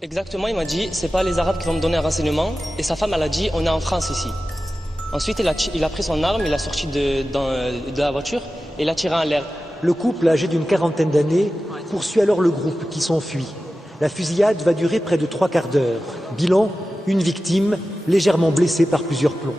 Exactement, il m'a dit, c'est pas les Arabes qui vont me donner un renseignement. Et sa femme, elle a dit, on est en France ici. Ensuite, il a pris son arme, il a sorti de la voiture et il a tiré en l'air. Le couple, âgé d'une quarantaine d'années, poursuit alors le groupe qui s'enfuit. La fusillade va durer près de 3/4 d'heure. Bilan, une victime, légèrement blessée par plusieurs plombs.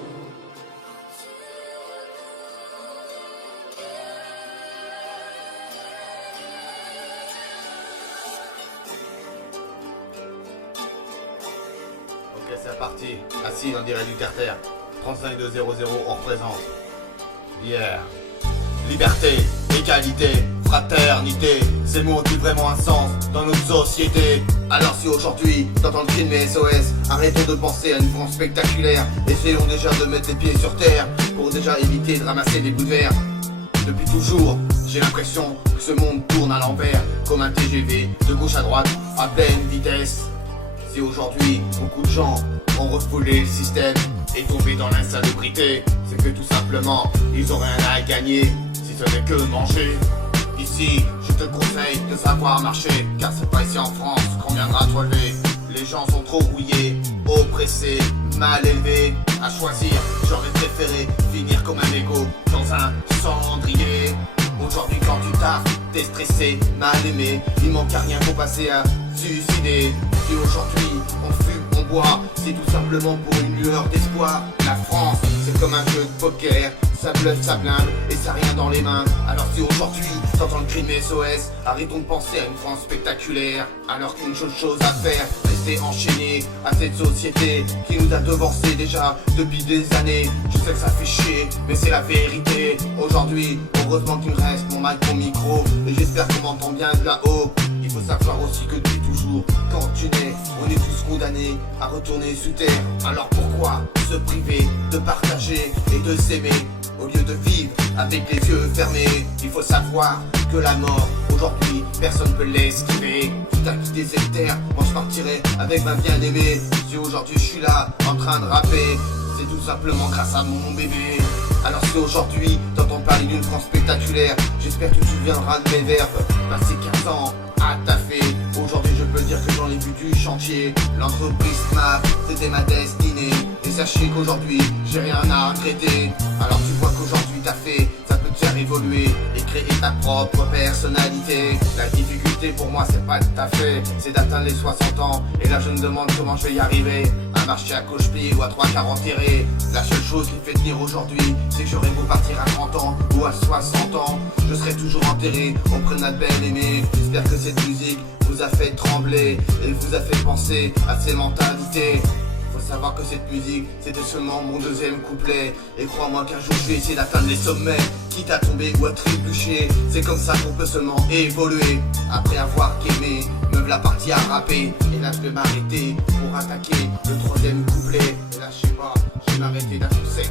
Ok, c'est parti. Assis on dirait du terre-terre. 35200, on représente. Yeah. Liberté, égalité, fraternité, ces mots ont-ils vraiment un sens dans notre société? Alors si aujourd'hui t'entends le cri de mes SOS, arrêtons de penser à une France spectaculaire. Essayons déjà de mettre les pieds sur terre pour déjà éviter de ramasser des bouts de verre. Depuis toujours, j'ai l'impression que ce monde tourne à l'envers, comme un TGV de gauche à droite à pleine vitesse. Si aujourd'hui beaucoup de gens ont refoulé le système et tombé dans l'insalubrité, c'est que tout simplement ils ont rien à gagner si ce n'est que manger. Ici, je te conseille de savoir marcher, car c'est pas ici en France qu'on viendra te relever. Les gens sont trop rouillés, oppressés, mal élevés. À choisir, j'aurais préféré finir comme un égo dans un cendrier. Aujourd'hui quand tu taffes, t'es stressé, mal aimé, il manque à rien pour passer à suicider. Et aujourd'hui, on fume, on boit, c'est tout simplement pour une lueur d'espoir. La France, c'est comme un jeu de poker, ça bluffe, ça blinde et ça a rien dans les mains. Alors si aujourd'hui, t'entends le cri de SOS, arrêtons de penser à une France spectaculaire. Alors qu'une seule chose à faire, rester enchaîné à cette société qui nous a devancés déjà depuis des années. Je sais que ça fait chier, mais c'est la vérité. Aujourd'hui, heureusement qu'il me reste mon mic, mon micro, et j'espère qu'on m'entend bien de là-haut. Il faut savoir aussi que depuis toujours, quand tu nais, on est tous condamnés à retourner sous terre. Alors pourquoi se priver de partager et de s'aimer au lieu de vivre avec les yeux fermés? Il faut savoir que la mort, aujourd'hui, personne ne peut l'esquiver. Quitte à quitter cette terre, moi je partirai avec ma bien-aimée. Si aujourd'hui je suis là, en train de rapper, c'est tout simplement grâce à mon bébé. Alors si aujourd'hui, t'entends parler d'une France spectaculaire, j'espère que tu viendras de mes verbes. Passé 15 ans à taffer, aujourd'hui je peux dire que j'en ai vu du chantier. L'entreprise Snap, c'était ma destinée. Et sachez qu'aujourd'hui, j'ai rien à regretter. Alors tu vois qu'aujourd'hui t'as fait, ça peut te faire évoluer et créer ta propre personnalité. La difficulté pour moi c'est pas de taffer, c'est d'atteindre les 60 ans. Et là je me demande comment je vais y arriver, à marcher à cloche-pied ou à 3/4 enterré. La seule chose qui me fait tenir aujourd'hui, c'est que j'aurais beau partir à 30 ans ou à 60 ans, je serai toujours enterré auprès de notre belle aimée. J'espère que cette musique vous a fait trembler et vous a fait penser à ces mentalités. Faut savoir que cette musique, c'était seulement mon deuxième couplet. Et crois-moi qu'un jour je vais essayer d'atteindre les sommets, quitte à tomber ou à trébucher. C'est comme ça qu'on peut seulement évoluer. Après avoir qu'aimé, me v'là partie à rapper. Et là je vais m'arrêter pour attaquer le troisième couplet. Et là je sais pas, je vais m'arrêter d'un coup sec.